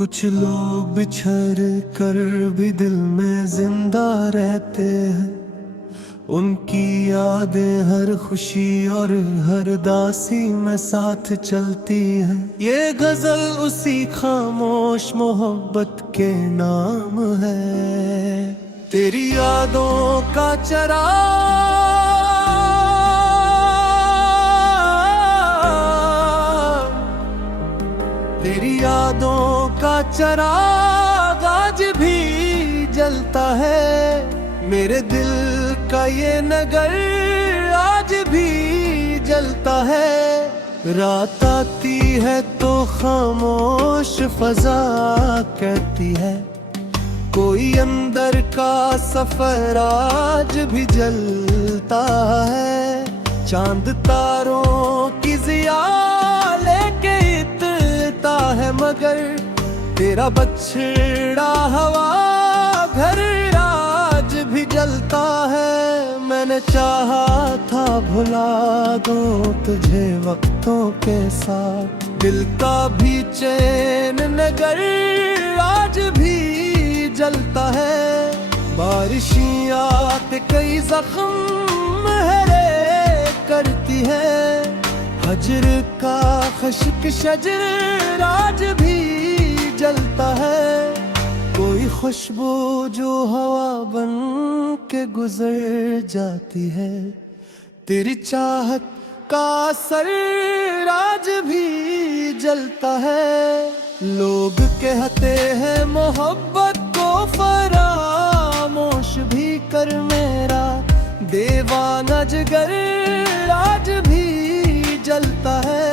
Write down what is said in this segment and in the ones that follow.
कुछ लोग बिछड़ कर भी दिल में जिंदा रहते हैं। उनकी यादें हर खुशी और हर दासी में साथ चलती है। ये गजल उसी खामोश मोहब्बत के नाम है। तेरी यादों का तेरी यादों का चिराग आज भी जलता है। मेरे दिल का ये नगर आज भी जलता है। रात आती है तो खामोश फजा कहती है, कोई अंदर का सफर आज भी जलता है। चांद तारों की जिया लेके इतना है, मगर तेरा बछड़ा हवा घर आज भी जलता है। मैंने चाहा था भुला दूं तुझे वक्तों के साथ, दिल का भी चैन नगर आज भी जलता है। बारिशें आते कई जख्म हरे करती है, हजर का खश्क शजर आज भी जलता है। कोई खुशबू जो हवा बन के गुजर जाती है, तेरी चाहत का असर आज भी जलता है। लोग कहते हैं मोहब्बत को फरामोश भी कर, मेरा दीवाना जिगर आज भी जलता है।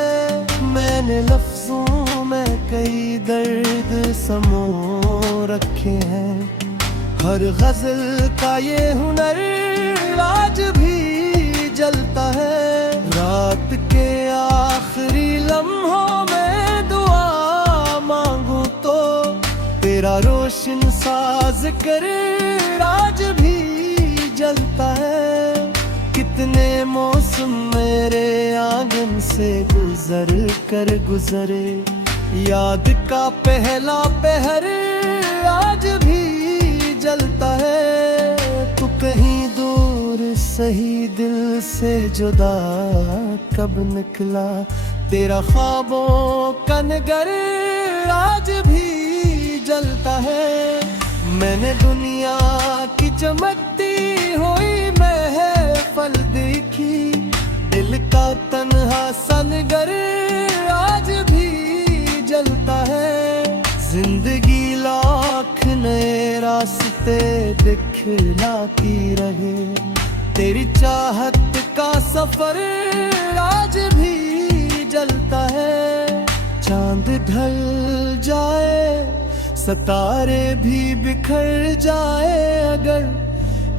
मैंने लफ्जों में कई दर्द समो रखे हैं, हर गजल का ये हुनर आज भी जलता है। रात के आखिरी लम्हों में दुआ मांगू तो तेरा रोशन साज कर आज भी जलता है। कितने मौसम मेरे आंगन से गुजर कर गुजरे, याद का पहला पहर आज भी जलता है। तू कहीं दूर सही दिल से जुदा कब निकला, तेरा ख्वाबों का नगर आज भी जलता है। मैंने दुनिया की चमकती हुई महफल देखी, दिल का तन्हा सा नगर आज भी जलता है। जिंदगी लाख नए रास्ते दिखलाती रहे, तेरी चाहत का सफर आज भी जलता है। चांद ढल जाए सितारे भी बिखर जाए, अगर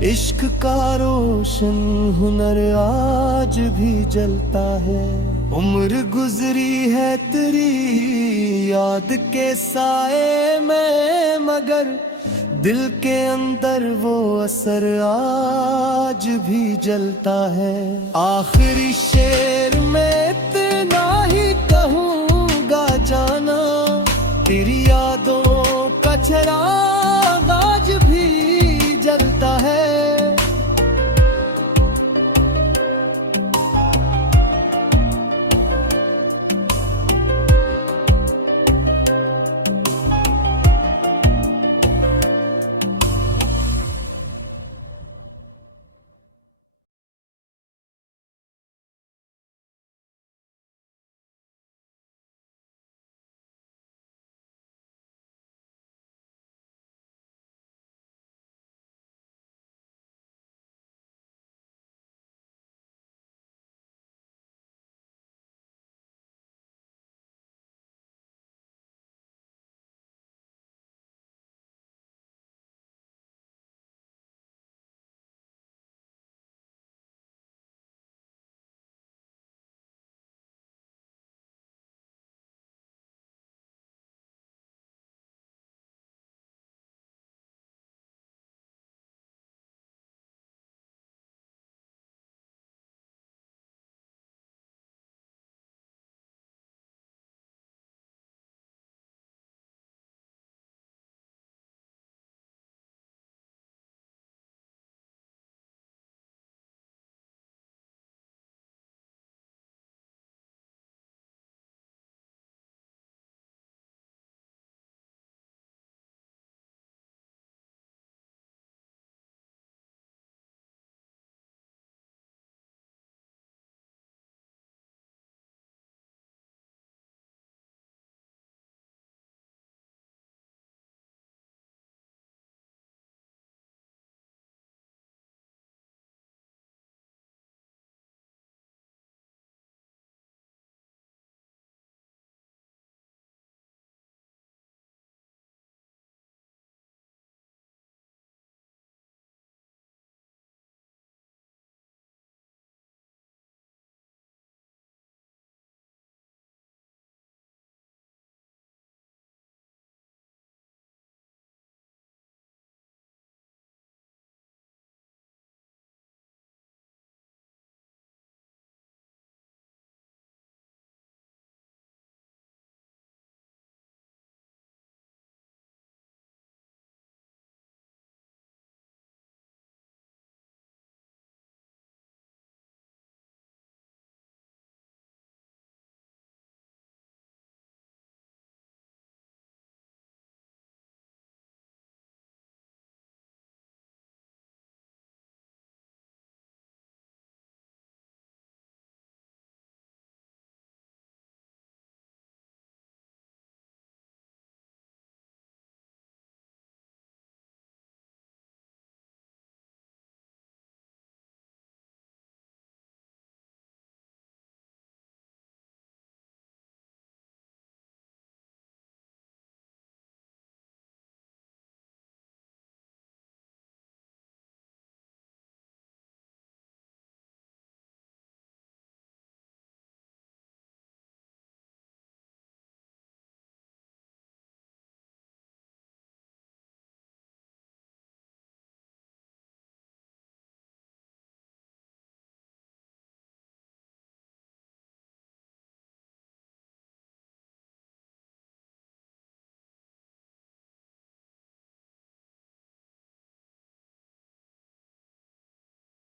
इश्क का रोशन हुनर आज भी जलता है। उम्र गुजरी है तेरी याद के साए में, मगर दिल के अंदर वो असर आज भी जलता है। आखिरी शेर में इतना ही कहूँगा जाना, तेरी यादों का चिराग